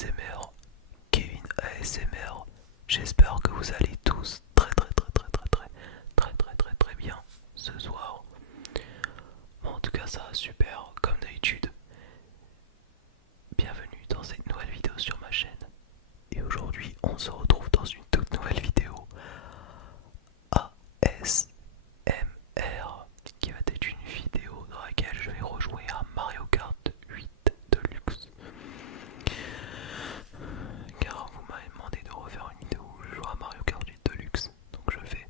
ASMR, Kevin ASMR. J'espère que vous allez tous très bien ce soir. Bon, en tout cas ça va super comme d'habitude. Bienvenue dans cette nouvelle vidéo sur ma chaîne. Et aujourd'hui on se retrouve dans une toute nouvelle vidéo ASMR qui va être une vidéo dans laquelle je vais rejouer à Mario Kart 8 Deluxe. Car vous m'avez demandé de refaire une vidéo où je joue à Mario Kart 8 Deluxe, donc je le fais.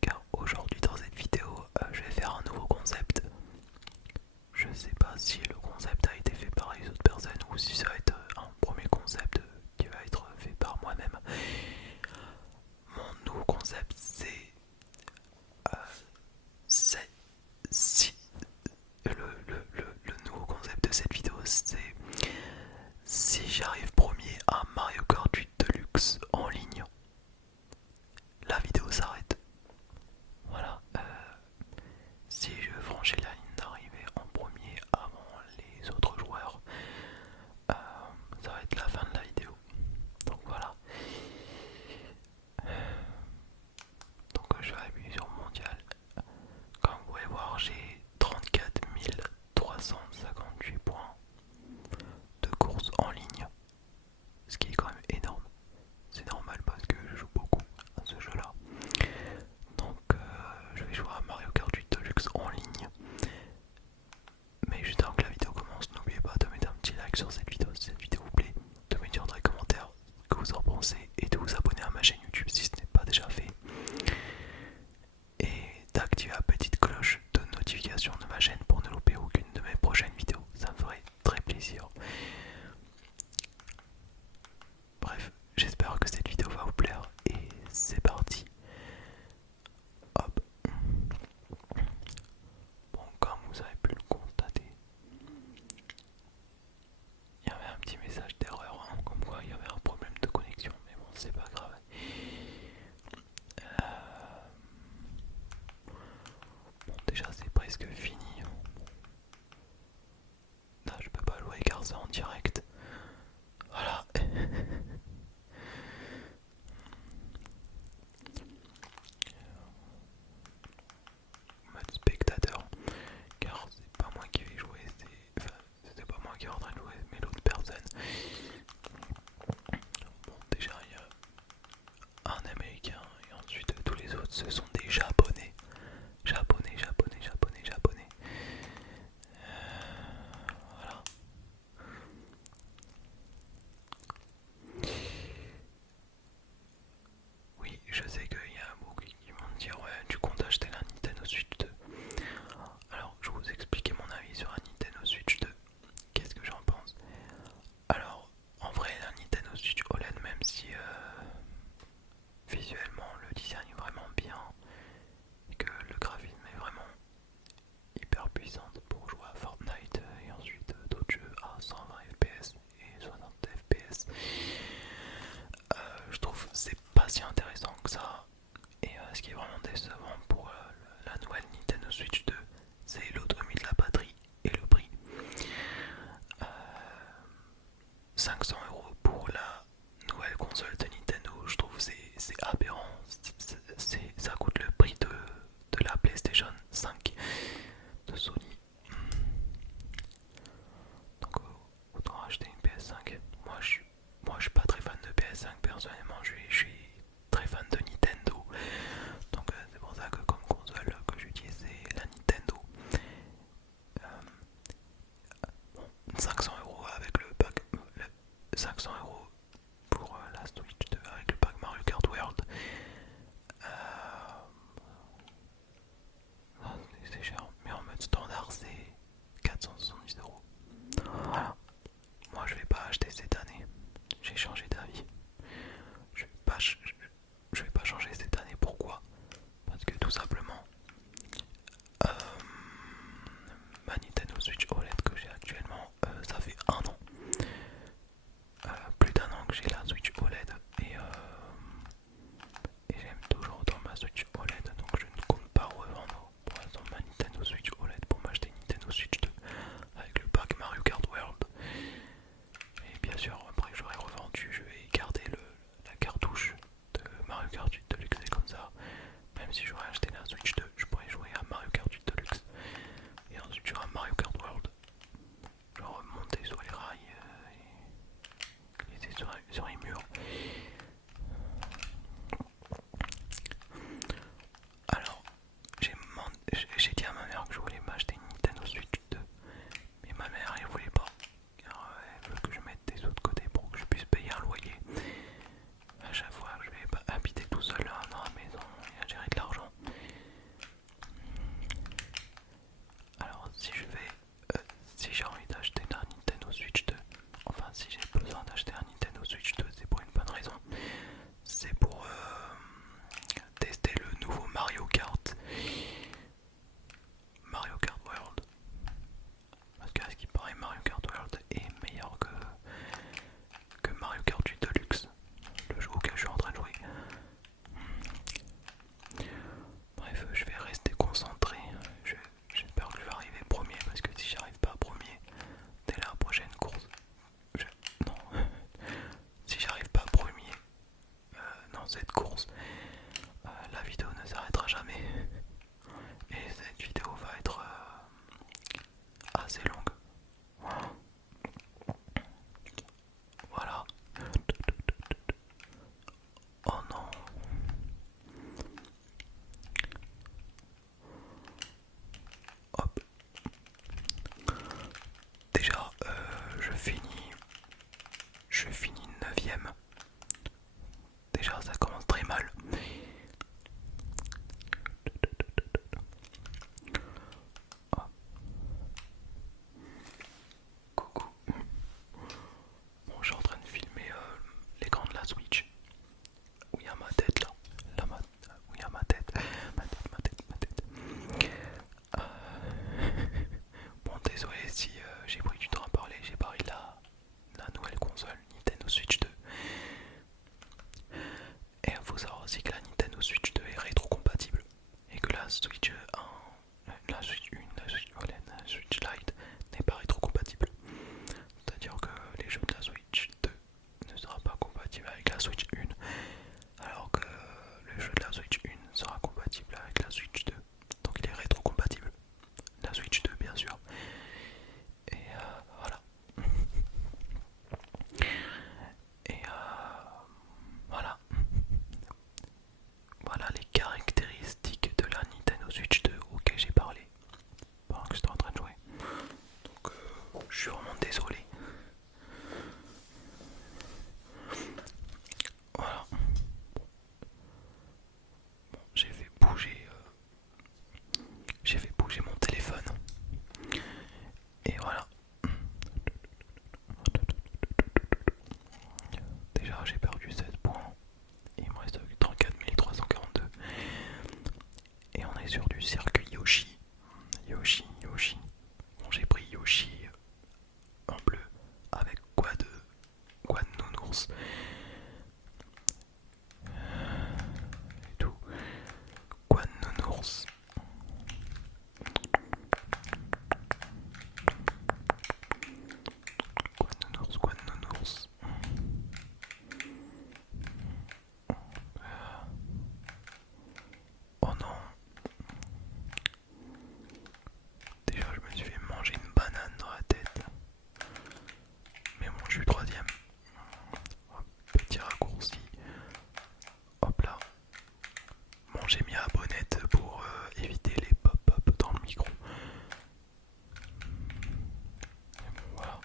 Car aujourd'hui dans cette vidéo, je vais faire un nouveau concept. Je sais pas si le concept a été fait par les autres personnes ou si ça va être un premier concept qui va être fait par moi-même. Mon nouveau concept c'est si le nouveau concept de cette vidéo c'est si j'arrive premier à Mario Kart 8 Deluxe en ligne, la vidéo s'arrête. Voilà. Si je franchis la ligne d'arrivée en premier avant les autres joueurs, ça va être la fin de la vidéo. Donc voilà. Donc je vais appuyer sur mondial. Comme vous pouvez voir, j'ai 34 358 points de course en ligne, ce qui est quand même énorme. C'est normal parce que je joue beaucoup à ce jeu là. Donc je vais jouer à Mario Kart 8 Deluxe en ligne. Mais juste avant que la vidéo commence, n'oubliez pas de mettre un petit like sur cette vidéo si cette vidéo vous plaît, de me dire dans les commentaires ce que vous en pensez et de vous abonner à ma chaîne YouTube si ce n'est pas déjà fait. Et d'activer la petite cloche de notification de ma chaîne pour ne louper aucune de mes prochaines vidéos. Ça me ferait très plaisir. Bref, j'espère que cette vidéo va vous plaire et c'est parti. Hop. Bon, comme vous avez pu le constater, il y avait un petit message d'erreur, hein, comme quoi il y avait un problème de connexion, mais bon, c'est pas grave. Bon, déjà c'est presque fini. Là, je peux pas jouer car c'est en direct. Voilà. Mode spectateur, car c'est pas moi qui vais jouer, c'était pas moi qui est en train de jouer, mais l'autre personne. Bon, déjà il y a un américain et ensuite tous les autres ce sont des japonais. Japonais. Voilà. Oui, je sais qu'il y a beaucoup qui vont me dire ouais, tu comptes acheter la Nintendo Switch 2. Alors, je vais vous expliquer mon avis sur la Nintendo Switch 2. Qu'est-ce que j'en pense? Alors, en vrai, la Nintendo Switch OLED, même si visuellement le design est vraiment bien et que le graphisme est vraiment hyper puissant pour jouer à Fortnite et ensuite d'autres jeux à 120 FPS et 60 FPS, je trouve que c'est pas si intéressant que ça. Et ce qui est vraiment décevant pour la nouvelle Nintendo Switch 2, c'est l'autonomie de la batterie et le prix. 500 € pour la nouvelle console de Nintendo, je trouve que c'est aberrant. Ça coûte le prix de la PlayStation 5 de Sony. Donc autant acheter une PS5. Moi je suis pas très fan de PS5 personnellement, je suis très fan de Nintendo. Donc c'est pour ça que comme console que j'utilise c'est la Nintendo. Bon, 500 € avec le pack, 500 € pour la Switch 2 avec le pack Mario Kart World. C'est cher, mais en mode standard c'est 470 €. Voilà. Moi je vais pas acheter cette année. J'ai changé d'avis. Je vais pas changer cette année. Pourquoi? Parce que tout simplement, ma Nintendo Switch OLED que j'ai actuellement, ça fait désolé si j'ai pris du temps à parler, j'ai parlé de la nouvelle console Nintendo Switch 2. Et il faut savoir aussi que la Nintendo Switch 2 est rétro-compatible et que la Switch 1, la Switch 1, la Switch OLED, la Switch Lite n'est pas rétro-compatible. C'est-à-dire que les jeux de la Switch 2 ne sera pas compatible avec la Switch 1, alors que le jeu de la Switch 1 sera compatible avec la Switch 2. Donc il est rétro-compatible. La Switch 2 bien sûr. Et voilà. Et voilà. Voilà les caractéristiques de la Nintendo Switch 2 auxquelles j'ai parlé pendant que j'étais en train de jouer. Donc je suis vraiment désolé. Voilà. Bon, j'ai fait bouger mon téléphone. Et voilà. Déjà j'ai perdu 16 points. Et il me reste 34 342. Et on est sur du circuit Yoshi. Yoshi. Bon, j'ai pris Yoshi en bleu avec quoi de nounours. Et tout. Quoi de nounours. Quoi de nounours. Oh non. Déjà je me suis fait manger une banane dans la tête. Mais bon, je suis troisième. Hop, petit raccourci. Hop là. Bon, j'ai mis la bonnette pour éviter les pop-up dans le micro. Mais bon, voilà.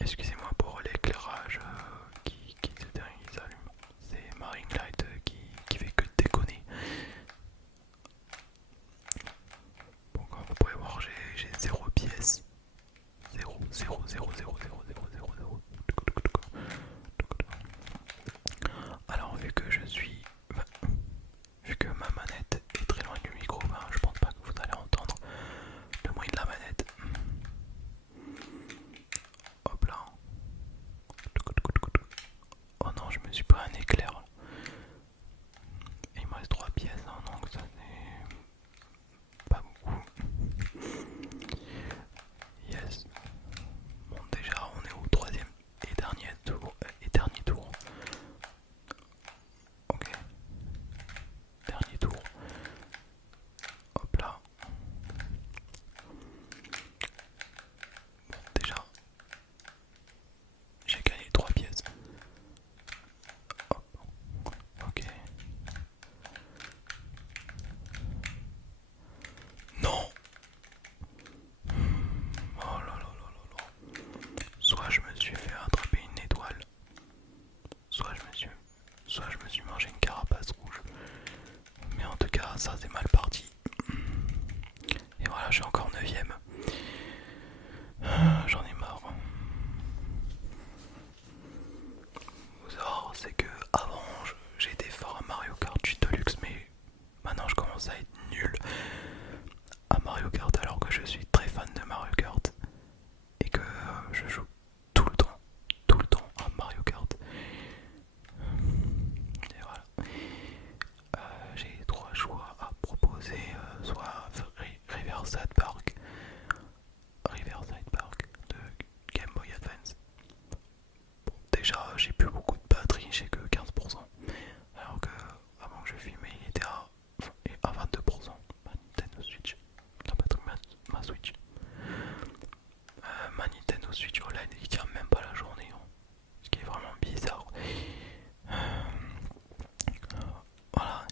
Excusez-moi pour l'éclairage qui s'éteint et qui s'allume. C'est ma ring light qui fait que déconner. Bon, comme vous pouvez voir, j'ai 0 pièces. 0, 0, 0, 0, 0, 0, 0, 0. Alors vu que ma manette est très loin du micro, ben, je pense pas que vous allez entendre le bruit de la manette. Hop là. Oh non, je me suis pris un éclair. Et il me reste 3 pièces, hein, donc ça c'est pas beaucoup. Yes. Bon, déjà on est au troisième et dernier tour. Ok. Dernier tour. Hop là. Bon, déjà j'ai gagné 3 pièces. Hop. Ok. Non. Oh là là là là là. Soit je me suis fait attraper une étoile, soit je me suis mangé une carapace rouge. Mais en tout cas, ça c'est mal parti. Et voilà, je suis encore 9ème. J'en ai marre. Vous savoir, c'est que avant j'étais fort à Mario Kart 8 Deluxe, mais maintenant je commence à être nul à Mario Kart alors que je suis très fan de Mario Kart et que je joue tout le temps à Mario Kart. Et voilà. J'ai 3 choix à proposer, soit Riverside Park de Game Boy Advance. Bon, déjà j'ai plus beaucoup de batterie, j'ai que 15%, alors que avant que je filmais il était à 22%. Ma Nintendo Switch, la batterie ma Switch. Ma Nintendo Switch OLED il tient même pas la journée, hein. Ce qui est vraiment bizarre. Voilà.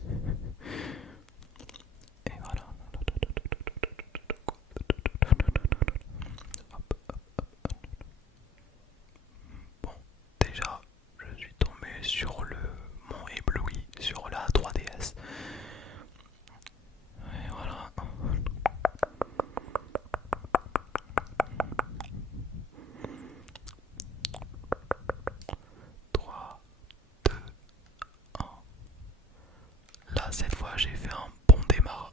Et voilà. Bon, déjà, je suis tombé sur le mont ébloui sur la 3DS. Et voilà. 3, 2, 1. Là, cette fois, j'ai fait un bon démarrage.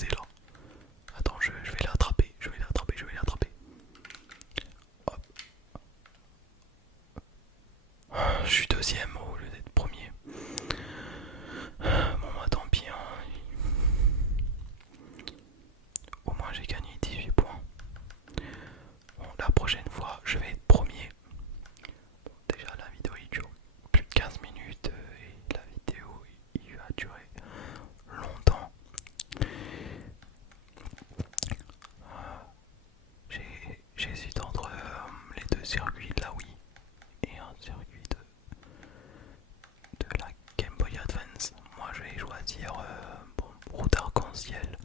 coincé là. Attends, je vais l'attraper, je vais l'attraper, je vais l'attraper. Hop. Je suis deuxième au lieu d'être premier. Bon bah tant pis, hein. Au moins j'ai gagné 18 points. Bon, la prochaine fois je vais être premier. Bon, déjà la vidéo il dure plus de 15 minutes et la vidéo il va durer longtemps. J'hésite entre les deux circuits de la Wii et un circuit de la Game Boy Advance. Moi je vais choisir route arc-en-ciel.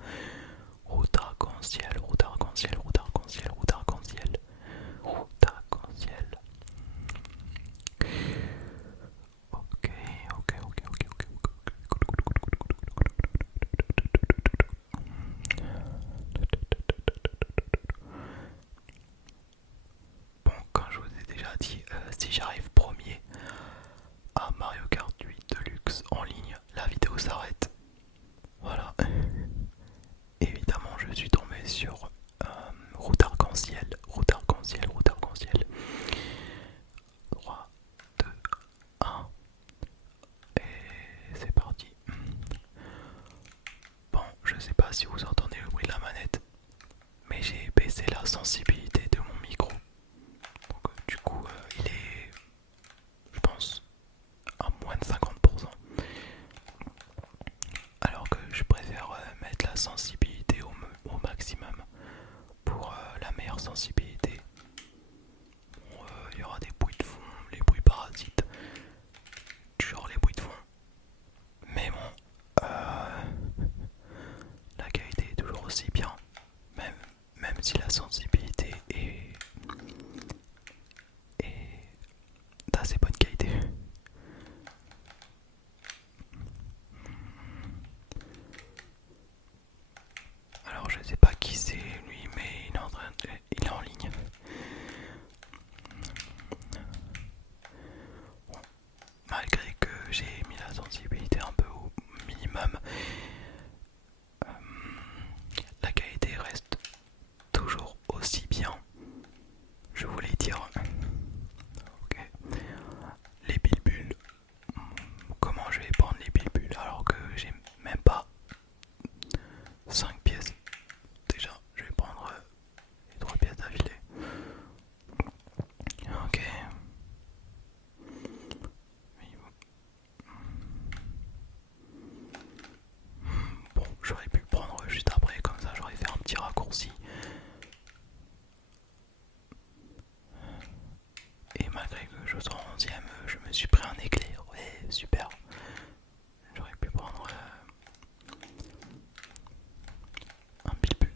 Route arc-en-ciel, route arc-en-ciel, route arc-en-ciel, route arc-en-ciel, route arc-en-ciel. Ok, ok, ok, ok, ok. Bon, comme je vous ai déjà dit, si j'arrive premier à Mario Kart 8 Deluxe en ligne, la vidéo s'arrête. Voilà. Évidemment, je suis tombé sur route arc-en-ciel, route arc-en-ciel, route arc-en-ciel. 3, 2, 1. Et c'est parti. Bon, je sais pas si vous entendez le bruit de la manette, mais j'ai baissé la sensibilité de mon micro. Donc du coup, il est, je pense, à moins de 50%. Alors que je préfère mettre la sensibilité au maximum pour la meilleure sensibilité. Bon, il y aura des bruits de fond, les bruits parasites, toujours les bruits de fond. Mais bon, la qualité est toujours aussi bien, même si la sensibilité est d'assez bonne qualité. Alors je sais pas qui c'est lui, mais il est en ligne. Bon, malgré que j'ai mis la sensibilité un peu au minimum, la qualité reste toujours aussi bien. Je voulais dire. Ok. Les bilbules. Comment je vais prendre les bilbules alors que j'ai même pas 5 pièces. Déjà, je vais prendre les 3 pièces d'affilée. Ok. Bon, j'aurais pu le prendre juste après, comme ça j'aurais fait un petit raccourci. Et malgré que je sois 11ème, je me suis pris un éclair. Ouais, super. J'aurais pu prendre un bilbule.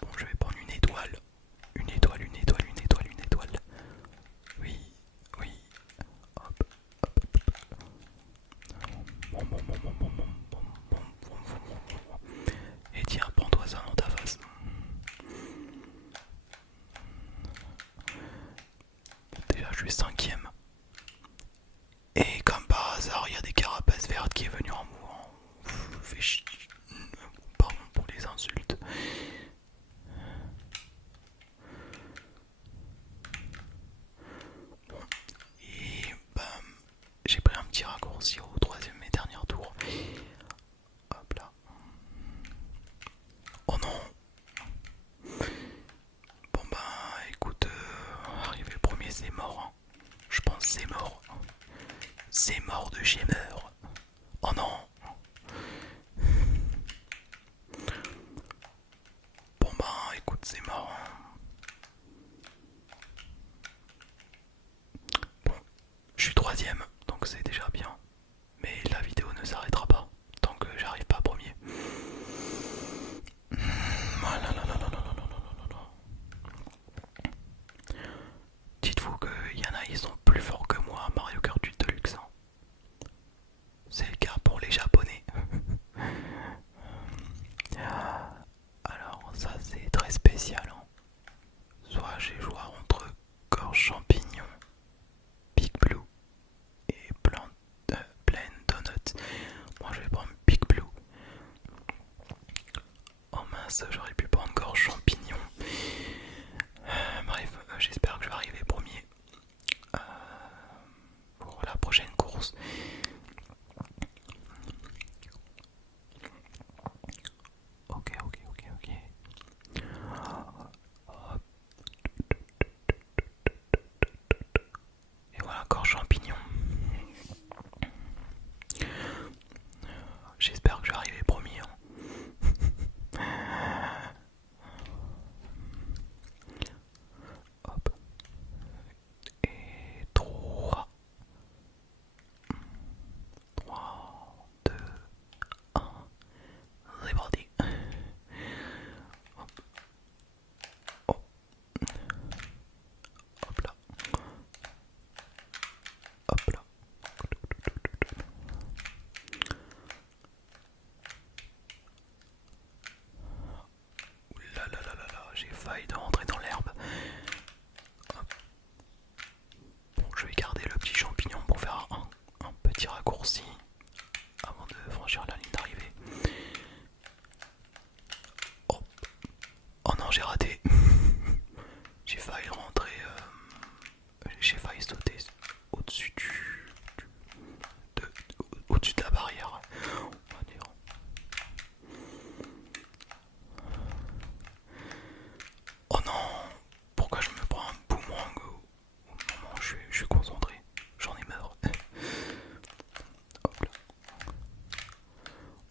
Bon, je vais prendre une étoile. Une étoile, une étoile, une étoile, une étoile. Oui, oui. Hop, hop, hop. Bon, bon, bon, bon, bon, bon, bon, bon, bon, bon, bon. Et tiens, prends-toi ça dans ta face. Déjà, je suis 5ème. Et comme par hasard, il y a des carapaces vertes qui est venu en mouvant. Fait chier. Pardon pour les insultes. Bon. Et bam, j'ai pris un petit raccourci au 3ème et dernier tour. Hop là. Oh non. Bon bah écoute, arrivé le premier c'est mort. Hein. Je pense c'est mort. C'est mort de chez mort. Oh non. Bon bah écoute c'est mort. Bon, je suis 3ème, donc c'est déjà bien. Mais la vidéo ne s'arrêtera pas tant que j'arrive pas premier. Voilà, là, là, là, là, là, là, là, là. Dites-vous qu'il y en a, ils sont plus forts que moi à Mario Kart 8 Deluxe. Hein. C'est le cas pour les japonais. Alors ça c'est très spécial. Hein. Soit j'ai joué entre Gorge Champignon, Big Blue et Plain Donut. Moi je vais prendre Big Blue. mince, j'aurais pu prendre gorge champignon. Bref, j'espère que je vais arriver premier pour la prochaine course. Ok. Et voilà, gorge champignon. J'espère que je vais arriver premier. Hop. Et 3, 2, 1. C'est parti. Hop. Oh. Hop là. Hop là. Ouh là, j'ai failli de rentrer dans l'herbe. Bon, je vais garder le petit champignon pour faire un petit raccourci avant de franchir la ligne d'arrivée. Oh. Oh non, j'ai raté. J'ai failli rentrer, j'ai failli sauter au-dessus au-dessus de la barrière, on va dire. Oh non, pourquoi je me prends un boomerang au moment où je suis concentré, j'en ai marre. Hop là.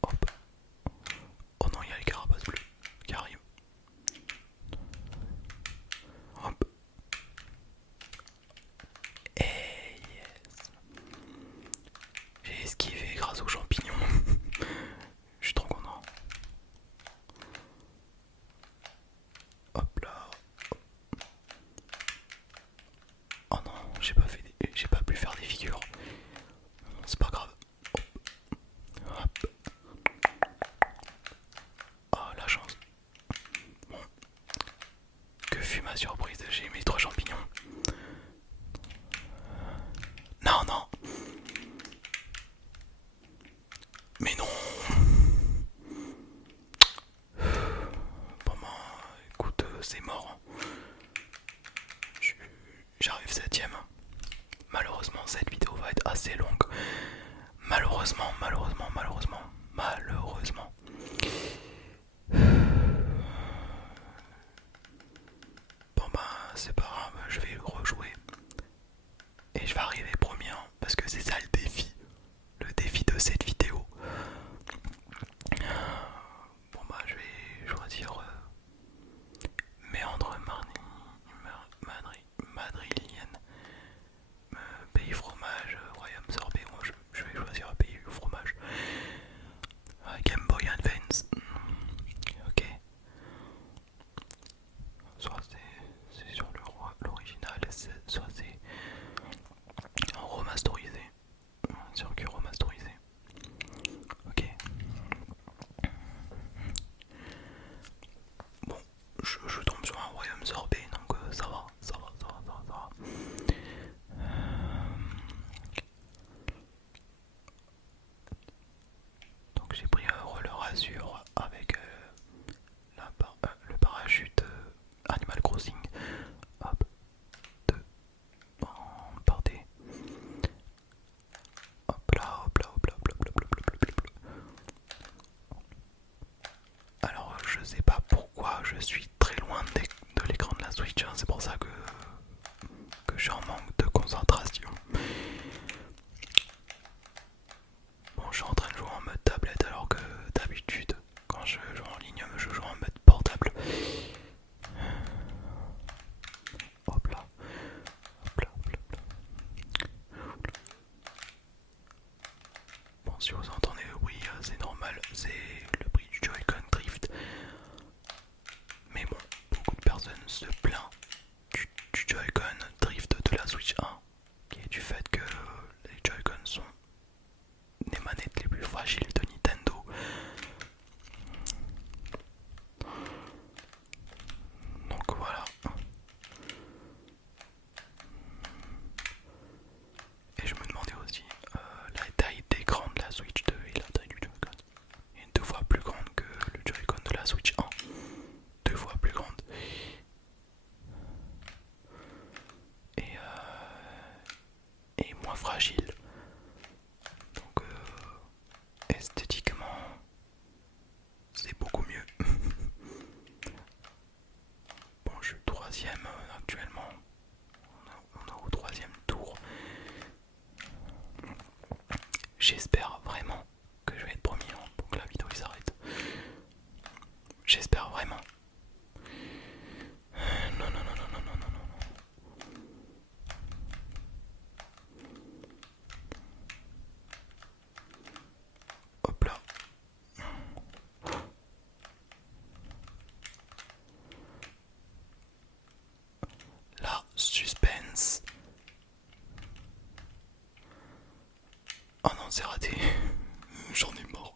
Hop. Oh non, il y a les carapaces bleues qui arrivent. Hop. Et yes. J'ai esquivé grâce aux champignons. Je suis trop content. Hop là. Oh non, j'ai pas pu faire des figures. C'est pas grave. Hop. Oh la chance. Bon. Que fut ma surprise, j'ai mis 3 champignons. Non. Mais non. Bon ben, écoute, c'est mort. J'arrive 7ème. Malheureusement, cette vidéo va être assez longue. Malheureusement. Bon ben, c'est pas grave, je vais rejouer. Et je vais arriver premier, parce que c'est ça le défi. Le défi de cette vidéo. Bon bah je vais choisir méandre madrilienne, pays fromage, royaume sorbet. Moi je vais choisir pays fromage. Game Boy Advance. Ok. Soit c'est sur l'original, soit c'est en remasterisé. Circuit remasterisé. Ok. Bon, je tombe sur un royaume sorbet, donc ça va. Donc j'ai pris un roller azur avec le parachute Animal Crossing. Hop, 2, partez. Hop là. Alors je sais pas pourquoi je suis très loin de l'écran de la Switch, hein, c'est pour ça que je suis en manque de concentration. Bon, je suis en train de jouer en mode tablette alors que d'habitude quand je joue en ligne je joue en mode portable. Hop là. Bon, si vous entendez oui, c'est normal, c'est le prix du Joy-Con Drift. Mais bon, beaucoup de personnes se plaignent du Joy-Con Drift de la Switch 1, qui est du fait que les Joy-Con sont les manettes les plus fragiles de Nintendo. Donc voilà. Et je me demandais aussi la taille d'écran de la Switch 2 et la taille du Joy-Con est 2 fois plus grande que le Joy-Con de la Switch 1. j'espère vraiment que je vais être premier pour que la vidéo s'arrête. J'espère vraiment. Non, non, non, non, non, non, non, non. Hop là. Là, suspense. Oh non, c'est raté. J'en ai marre.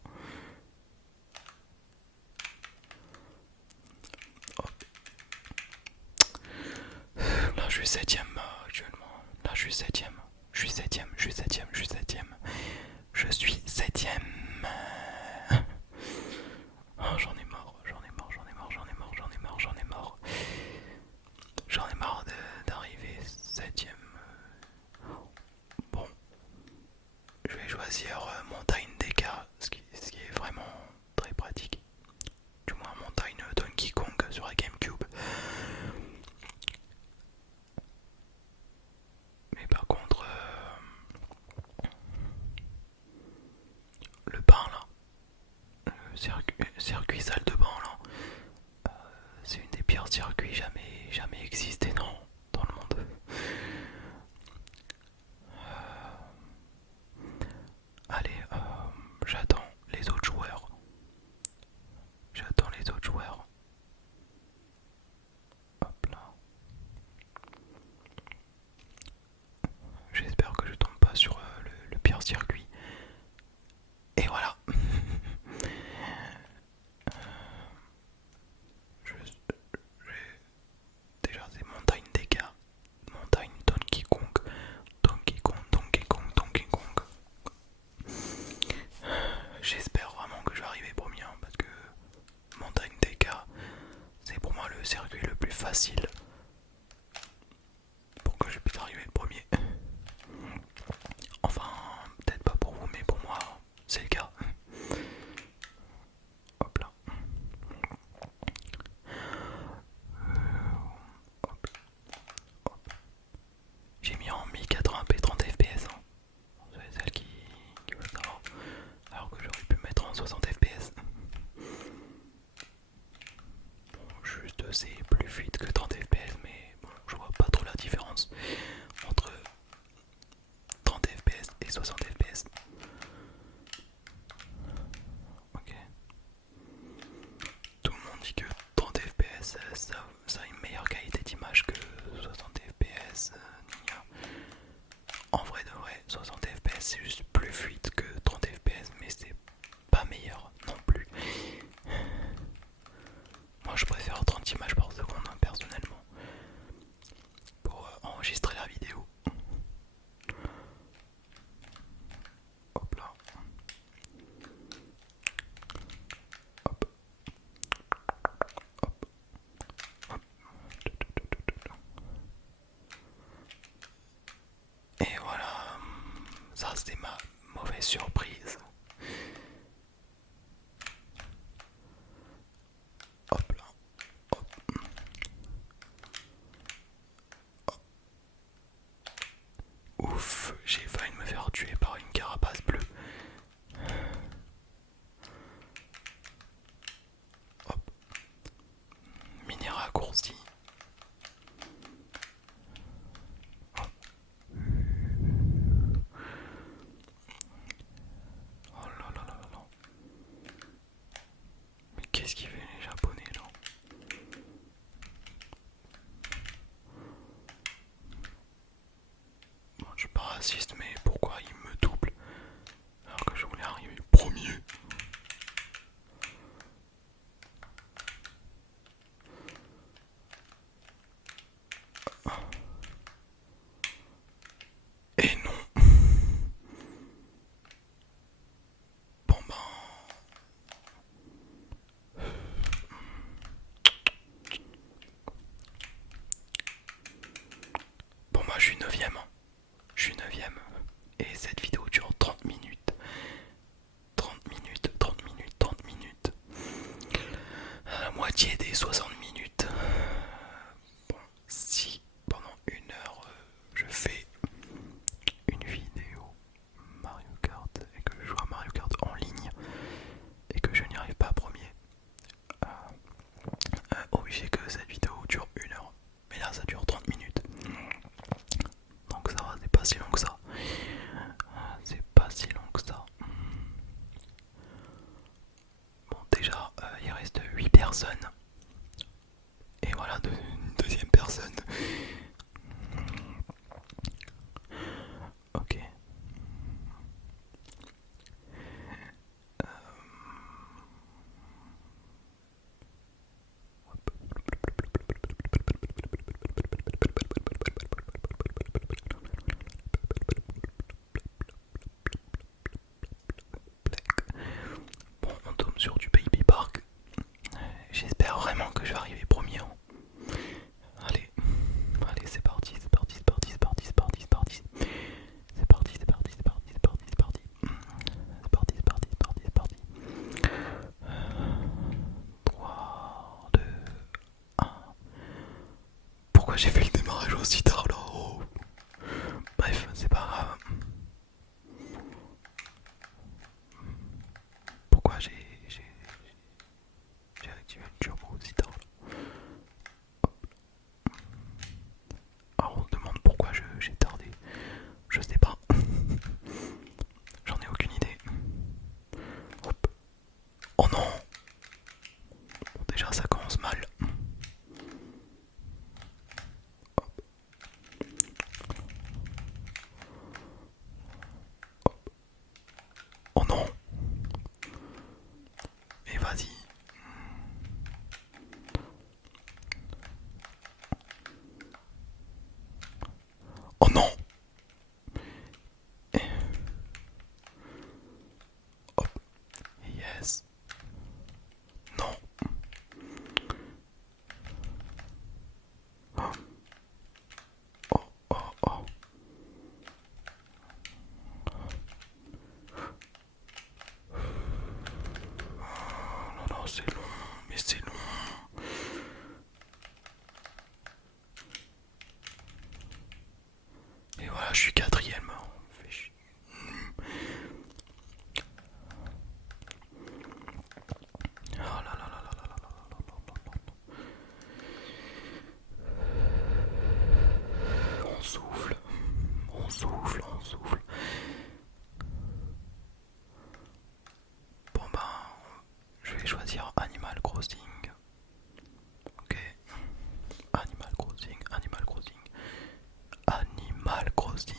Hop. Là, je suis septième actuellement. Là, je suis septième. Je suis septième, je suis septième, je suis septième. Je suis septième. Oh, j'en ai marre, j'en ai marre, j'en ai marre, j'en ai marre, j'en ai marre, j'en ai marre. J'en ai marre d'arriver septième. Bon, je vais choisir montagne DK, ce qui est vraiment très pratique. Du moins montagne Donkey Kong sur la GameCube. Mais par contre, le bain là, le circuit salle de bain là, c'est une des pires circuits jamais existés dans le monde. Allez, j'attends les autres joueurs. J'attends les autres joueurs. Hop là. J'espère que je tombe pas sur le pire circuit. Et voilà. Déjà c'est montagne DK, montagne Donkey Kong, Donkey Kong, Donkey Kong, Donkey Kong. J'espère vraiment que je vais arriver premier parce que montagne DK c'est pour moi le circuit le plus facile pour que je puisse arriver le premier. Enfin, peut-être pas pour vous, mais pour moi, c'est le cas. Hop là. Hop, hop. J'ai mis en 1080p 30 fps. Hein. C'est celle qui veut savoir. Alors que j'aurais pu mettre en 60 fps. Bon, juste c'est plus vite que 30 fps, mais bon, je vois pas trop la différence entre 30 fps et 60 fps. affiché que cette vidéo dure 1 heure. Mais là ça dure 30 minutes. Donc ça va, c'est pas si long que ça. C'est pas si long que ça. Bon déjà, il reste 8 personnes. Et voilà, une deuxième personne. Ok. Bon, on tombe sur du Baby Park. J'espère vraiment que je vais arriver premier. Allez, allez, c'est parti, c'est parti, c'est parti, c'est parti, c'est parti, c'est parti. C'est parti, c'est parti, c'est parti, c'est parti, c'est parti. C'est parti, c'est parti, c'est parti, c'est parti. 3, 2, 1. Pourquoi j'ai fait le démarrage aussi tard là? Oh. Bref, c'est pas grave. Pourquoi j'ai activé le turbo aussi tard là? Alors on se demande pourquoi j'ai tardé. Je sais pas. J'en ai aucune idée. Hop. Oh non. Bon, déjà ça commence mal. Hop. Hop. Oh non. Mais vas-y. Oh non. Hop. Yes. Non. Oh, oh, oh. Non, non, c'est long, mais c'est long. Et voilà, je suis quatrième. Fait chier. Oh là là là là là là là là là là. On souffle, on souffle, on souffle. Bon ben, je vais choisir Animal Crossing. Ok. Animal Crossing, Animal Crossing, Animal Crossing.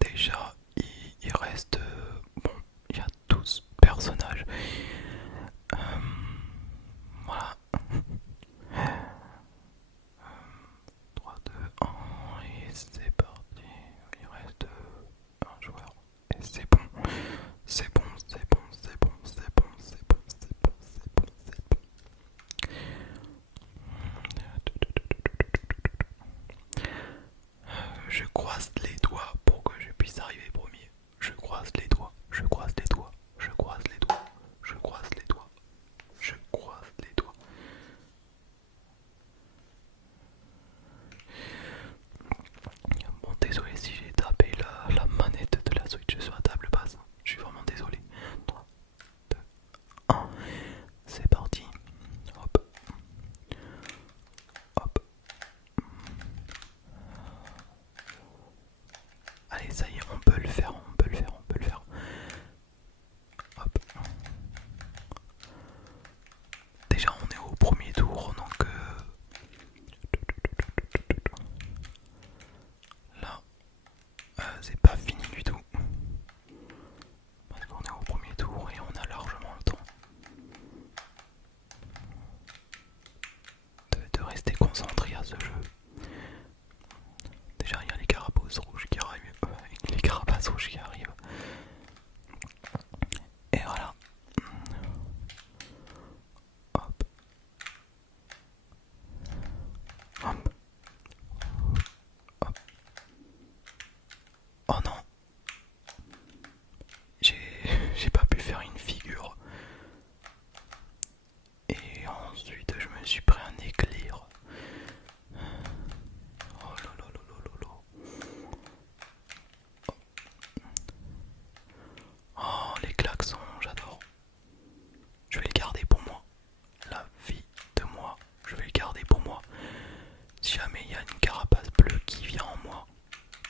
Déjà, il reste... bon, il y a 12 personnages. Voilà. 3, 2, 1, et c'est parti. Il reste un joueur. Et c'est bon. C'est bon, c'est bon, c'est bon, c'est bon, c'est bon, c'est bon, c'est bon, c'est bon. Je croise les doigts pour que je puisse arriver premier. Je croise les doigts, je croise les doigts, je croise les doigts, je croise les doigts, je croise les doigts. Bon, désolé si j'ai tapé la manette de la Switch sur la table basse. Je suis vraiment désolé. 3, 2, 1. C'est parti. Hop. Hop. Allez, ça y est, on peut le faire, on peut le faire, on peut le faire. Hop. Déjà, on est au premier tour, donc là, c'est pas fini du tout. Parce qu'on est au premier tour et on a largement le temps de rester concentré à ce jeu. Déjà, il y a les carapaces rouges qui arrivent. Les carapaces rouges qui arrivent. Et voilà. Hop. Hop. Hop. Oh non. J'ai pas pu faire une figure. Et ensuite, je me suis pris un éclair. Oh là là là là là là. jamais il y a une carapace bleue qui vient en moi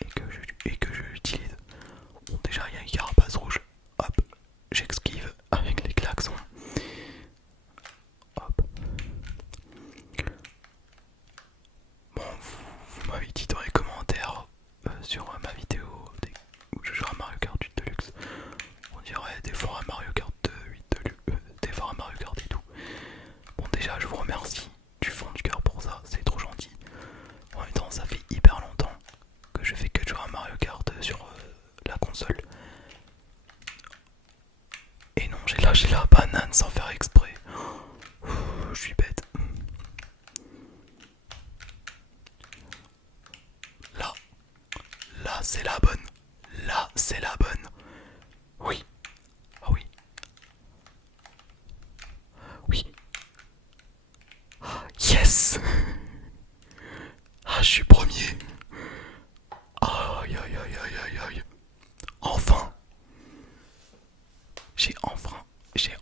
et que je l'utilise. Bon, déjà il y a une carapace rouge. Hop, j'esquive avec les klaxons. Hop. Bon, vous m'avez dit dans les commentaires sur ma vidéo où je joue à Mario Kart 8 Deluxe. On dirait des forums à Mario Kart 8 Deluxe, des forums à Mario Kart et tout. Bon, déjà je vous remercie du fond du cœur pour ça, c'est trop gentil. En même temps, ça fait hyper longtemps que je fais que jouer à Mario Kart sur la console. Et non, j'ai lâché la banane sans faire exprès. Je suis bête. Là, là c'est la bonne. Là c'est la bonne. Oui. Ah oui. Oui. Yes. Ah, je suis premier. Aïe aïe aïe aïe aïe aïe. Enfin. J'ai